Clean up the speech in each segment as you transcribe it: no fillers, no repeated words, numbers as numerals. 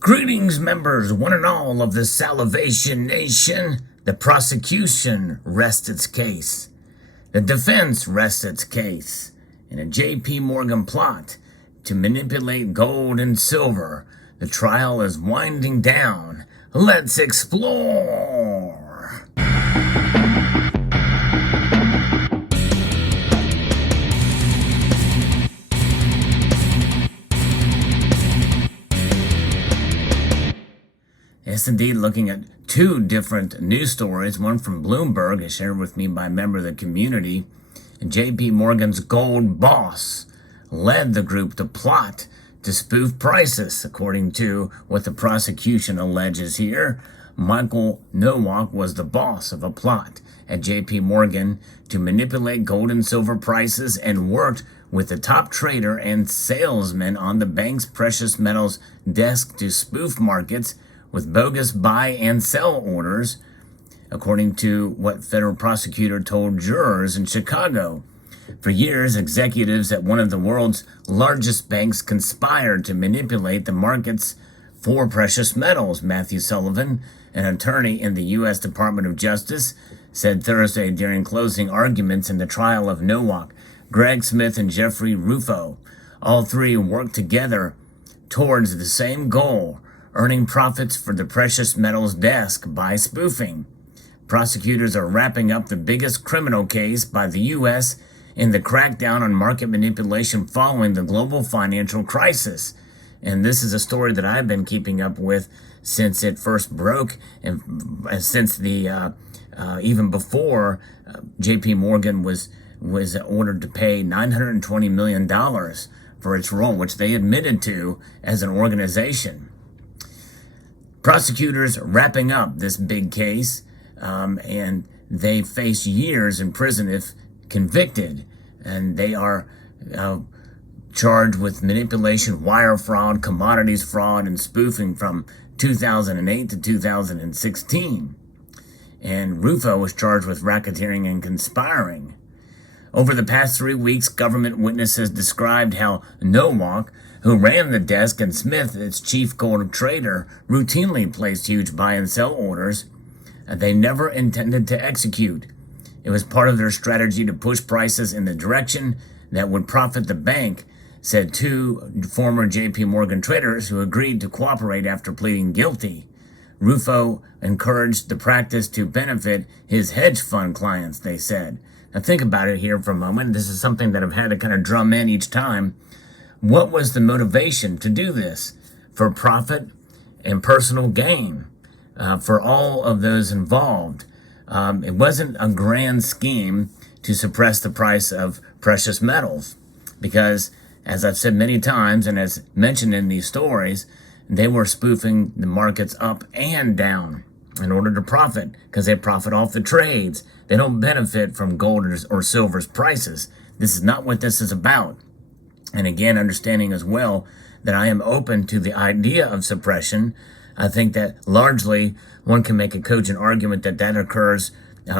Greetings, members, one and all of the Salivation Nation. The prosecution rests its case. The defense rests its case in a J.P. Morgan plot to manipulate gold and silver. The trial is winding down. Let's explore. Yes, indeed, looking at two different news stories, one from Bloomberg, as shared with me by a member of the community, and J.P. Morgan's gold boss led the group to plot to spoof prices, according to what the prosecution alleges here. Michael Nowak was the boss of a plot at J.P. Morgan to manipulate gold and silver prices and worked with the top trader and salesman on the bank's precious metals desk to spoof markets with bogus buy and sell orders, according to what federal prosecutor told jurors in Chicago. For years, executives at one of the world's largest banks conspired to manipulate the markets for precious metals. Matthew Sullivan, an attorney in the U.S. Department of Justice, said Thursday during closing arguments in the trial of Nowak, Greg Smith, and Jeffrey Rufo. All three worked together towards the same goal, earning profits for the precious metals desk by spoofing. Prosecutors are wrapping up the biggest criminal case by the U.S. in the crackdown on market manipulation following the global financial crisis. And this is a story that I've been keeping up with since it first broke, and since the even before J.P. Morgan was ordered to pay $920 million for its role, which they admitted to as an organization. Prosecutors wrapping up this big case, and they face years in prison if convicted, and they are charged with manipulation, wire fraud, commodities fraud, and spoofing from 2008 to 2016. And Rufo was charged with racketeering and conspiring. Over the past 3 weeks, government witnesses described how Nowak, who ran the desk, and Smith, its chief gold trader, routinely placed huge buy and sell orders they never intended to execute. It was part of their strategy to push prices in the direction that would profit the bank, said two former J.P. Morgan traders who agreed to cooperate after pleading guilty. Rufo encouraged the practice to benefit his hedge fund clients, they said. Now think about it here for a moment. This is something that I've had to kind of drum in each time. What was the motivation to do this? For profit and personal gain for all of those involved. It wasn't a grand scheme to suppress the price of precious metals because, as I've said many times and as mentioned in these stories, they were spoofing the markets up and down in order to profit because they profit off the trades. They don't benefit from gold or silver's prices. This is not what this is about. And again, understanding as well that I am open to the idea of suppression. I think that largely one can make a cogent argument that occurs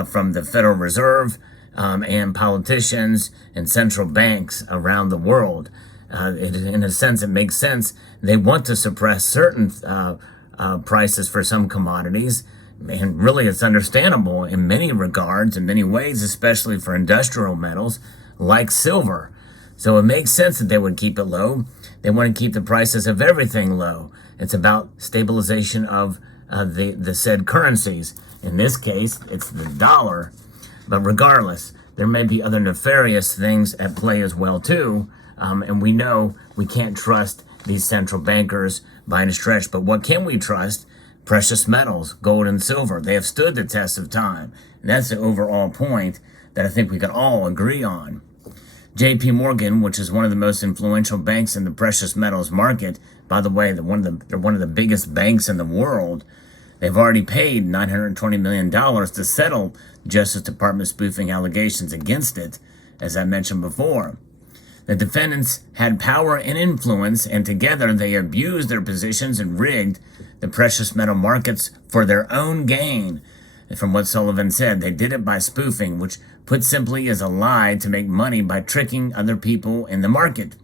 from the Federal Reserve and politicians and central banks around the world. In a sense, it makes sense. They want to suppress certain prices for some commodities. And really, it's understandable in many regards, in many ways, especially for industrial metals like silver. So it makes sense that they would keep it low. They want to keep the prices of everything low. It's about stabilization of the said currencies. In this case, it's the dollar. But regardless, there may be other nefarious things at play as well, too. And we know we can't trust these central bankers by any stretch. But what can we trust? Precious metals, gold and silver. They have stood the test of time. And that's the overall point that I think we can all agree on. J.P. Morgan, which is one of the most influential banks in the precious metals market, by the way, they're one of the biggest banks in the world. They've already paid $920 million to settle Justice Department spoofing allegations against it, as I mentioned before. The defendants had power and influence, and together they abused their positions and rigged the precious metal markets for their own gain. And from what Sullivan said, they did it by spoofing, which put simply is a lie to make money by tricking other people in the market.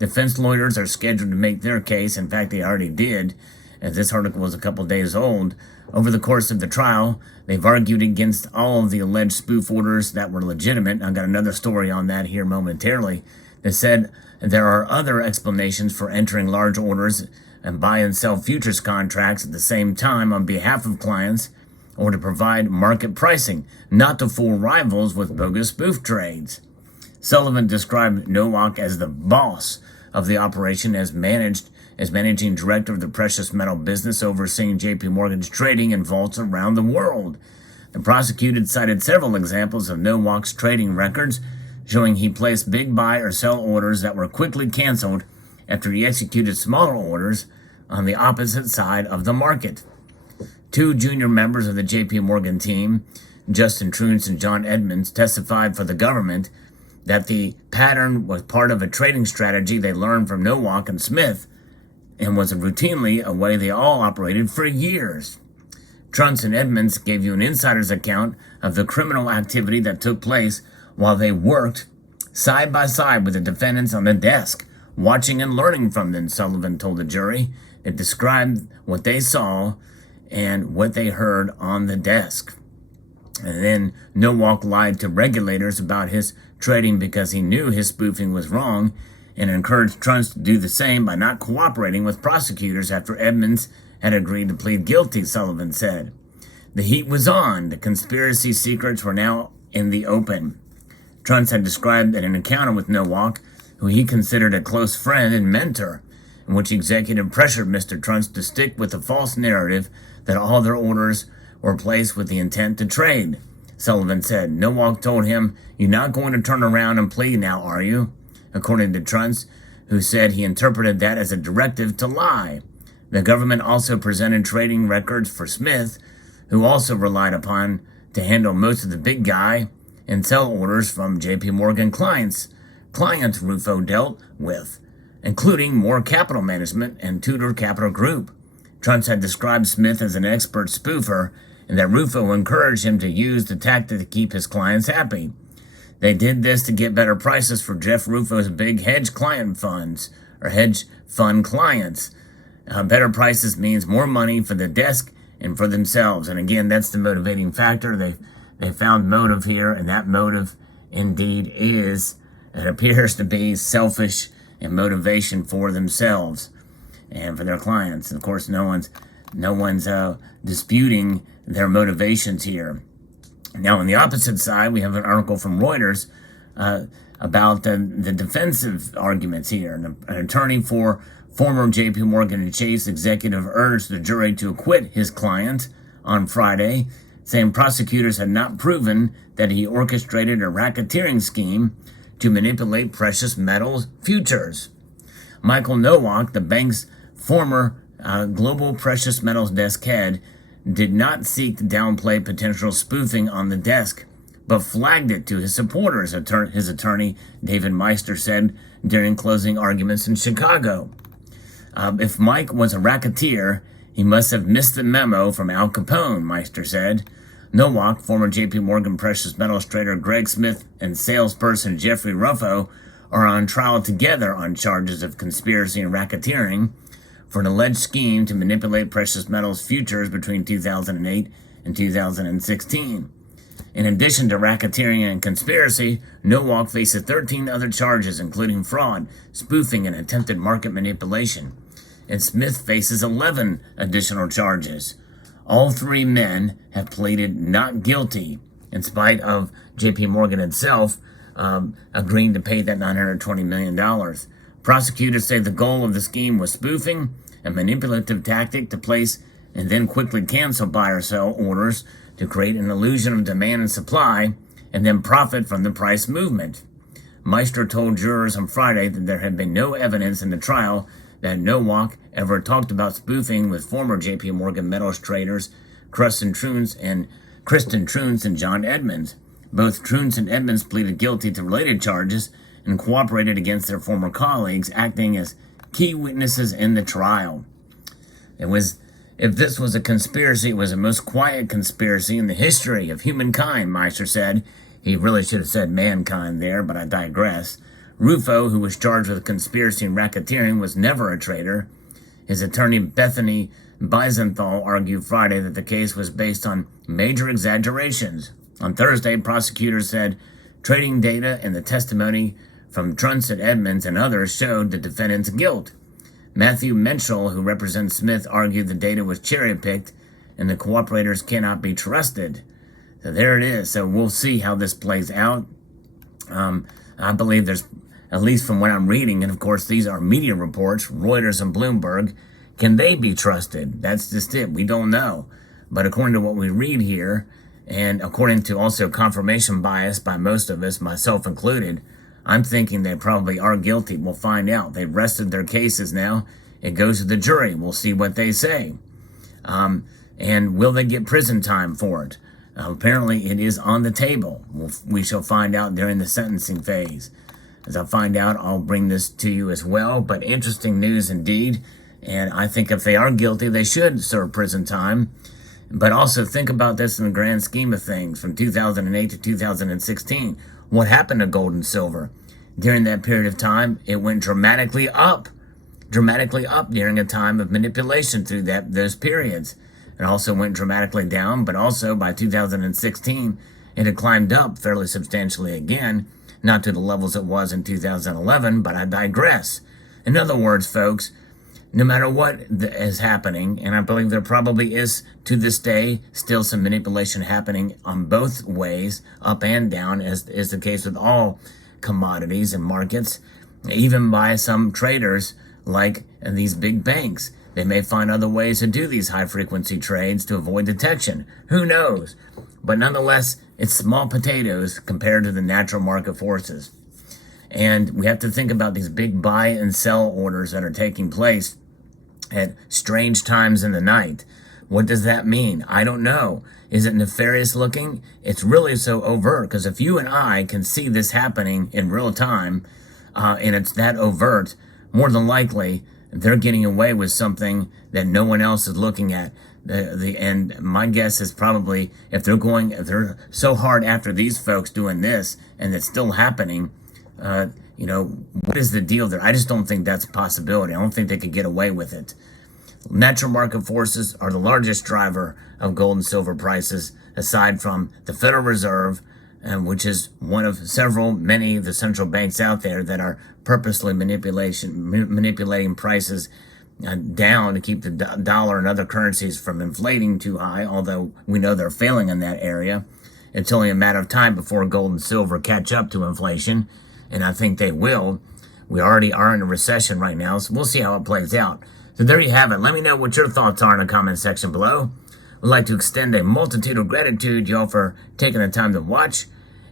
Defense lawyers are scheduled to make their case. In fact, they already did as this article was a couple days old. Over the course of the trial, they've argued against all of the alleged spoof orders that were legitimate. I've got another story on that here momentarily. They said there are other explanations for entering large orders and buy and sell futures contracts at the same time on behalf of clients, or to provide market pricing, not to fool rivals with bogus spoof trades. Sullivan described Nowak as the boss of the operation, as managing director of the precious metal business, overseeing JP Morgan's trading in vaults around the world. The prosecutor cited several examples of Nowak's trading records, showing he placed big buy or sell orders that were quickly canceled after he executed smaller orders on the opposite side of the market. Two junior members of the JP Morgan team, Justin Truntz and John Edmonds, testified for the government that the pattern was part of a trading strategy they learned from Nowak and Smith, and was routinely a way they all operated for years. Truntz and Edmonds gave you an insider's account of the criminal activity that took place while they worked side by side with the defendants on the desk, watching and learning from them, Sullivan told the jury. It described what they saw and what they heard on the desk. And then Nowak lied to regulators about his trading because he knew his spoofing was wrong, and encouraged Truntz to do the same by not cooperating with prosecutors after Edmonds had agreed to plead guilty, Sullivan said. The heat was on. The conspiracy secrets were now in the open. Truntz had described an encounter with Nowak, who he considered a close friend and mentor, in which the executive pressured Mr. Truntz to stick with the false narrative that all their orders were placed with the intent to trade. Sullivan said. Nowak told him, "You're not going to turn around and plead now, are you?" According to Truntz, who said he interpreted that as a directive to lie. The government also presented trading records for Smith, who also relied upon to handle most of the big guy and sell orders from JP Morgan clients Rufo dealt with, including Moore Capital Management and Tudor Capital Group. Truntz had described Smith as an expert spoofer, and that Rufo encouraged him to use the tactic to keep his clients happy. They did this to get better prices for Jeff Rufo's big hedge fund clients. Better prices means more money for the desk and for themselves. And again, that's the motivating factor. They found motive here, and that motive indeed it appears to be selfish and motivation for themselves and for their clients. And of course, no one's disputing their motivations here. Now, on the opposite side, we have an article from Reuters about the defensive arguments here. An attorney for former J.P. Morgan and Chase executive urged the jury to acquit his client on Friday, saying prosecutors had not proven that he orchestrated a racketeering scheme to manipulate precious metals futures. Michael Nowak, the bank's former global precious metals desk head, did not seek to downplay potential spoofing on the desk, but flagged it to his supporters, his attorney David Meister said during closing arguments in Chicago. If Mike was a racketeer, he must have missed the memo from Al Capone, Meister said. Nowak, former JP Morgan precious metals trader Greg Smith, and salesperson Jeffrey Rufo are on trial together on charges of conspiracy and racketeering for an alleged scheme to manipulate precious metals futures between 2008 and 2016. In addition to racketeering and conspiracy, Nowak faces 13 other charges, including fraud, spoofing, and attempted market manipulation. And Smith faces 11 additional charges. All three men have pleaded not guilty, in spite of JP Morgan itself agreeing to pay that $920 million. Prosecutors say the goal of the scheme was spoofing, a manipulative tactic to place and then quickly cancel buy or sell orders to create an illusion of demand and supply, and then profit from the price movement. Meister told jurors on Friday that there had been no evidence in the trial that Nowak ever talked about spoofing with former JP Morgan metals traders Kristen Truntz and John Edmonds. Both Truntz and Edmonds pleaded guilty to related charges and cooperated against their former colleagues, acting as key witnesses in the trial. If this was a conspiracy, it was the most quiet conspiracy in the history of humankind, Meister said. He really should have said mankind there, but I digress. Rufo, who was charged with conspiracy and racketeering, was never a trader. His attorney, Bethany Beisenthal, argued Friday that the case was based on major exaggerations. On Thursday, prosecutors said trading data and the testimony from Trunset Edmonds and others showed the defendant's guilt. Matthew Menschel, who represents Smith, argued the data was cherry-picked and the cooperators cannot be trusted. So there it is. So we'll see how this plays out. I believe there's, at least from what I'm reading, and of course these are media reports, Reuters and Bloomberg, can they be trusted? That's just it. We don't know. But according to what we read here, and according to also confirmation bias by most of us, myself included, I'm thinking they probably are guilty. We'll find out. They've rested their cases now. It goes to the jury. We'll see what they say. And will they get prison time for it? Apparently, it is on the table. We shall find out during the sentencing phase. As I find out, I'll bring this to you as well. But interesting news indeed. And I think if they are guilty, they should serve prison time. But also think about this in the grand scheme of things. From 2008 to 2016, what happened to gold and silver? During that period of time, it went dramatically up during a time of manipulation through those periods. It also went dramatically down, but also by 2016, it had climbed up fairly substantially again, not to the levels it was in 2011, but I digress. In other words, folks, no matter what is happening, and I believe there probably is to this day still some manipulation happening on both ways, up and down, as is the case with all commodities and markets, even by some traders like these big banks. They may find other ways to do these high-frequency trades to avoid detection. Who knows? But nonetheless, it's small potatoes compared to the natural market forces. And we have to think about these big buy and sell orders that are taking place at strange times in the night. What does that mean? I don't know. Is it nefarious looking? It's really so overt, because if you and I can see this happening in real time, and it's that overt, more than likely, they're getting away with something that no one else is looking at. And my guess is probably if they're so hard after these folks doing this, and it's still happening, what is the deal there? I just don't think that's a possibility. I don't think they could get away with it. Natural market forces are the largest driver of gold and silver prices, aside from the Federal Reserve, which is one of many of the central banks out there that are purposely manipulating prices down to keep the dollar and other currencies from inflating too high, although we know they're failing in that area. It's only a matter of time before gold and silver catch up to inflation, and I think they will. We already are in a recession right now, so we'll see how it plays out. So there you have it. Let me know what your thoughts are in the comment section below. I'd like to extend a multitude of gratitude to y'all for taking the time to watch.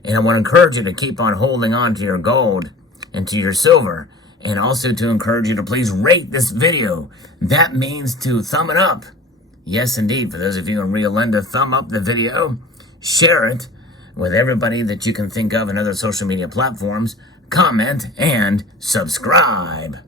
And I want to encourage you to keep on holding on to your gold and to your silver. And also to encourage you to please rate this video. That means to thumb it up. Yes, indeed. For those of you in Rio Linda, thumb up the video. Share it with everybody that you can think of in other social media platforms. Comment and subscribe.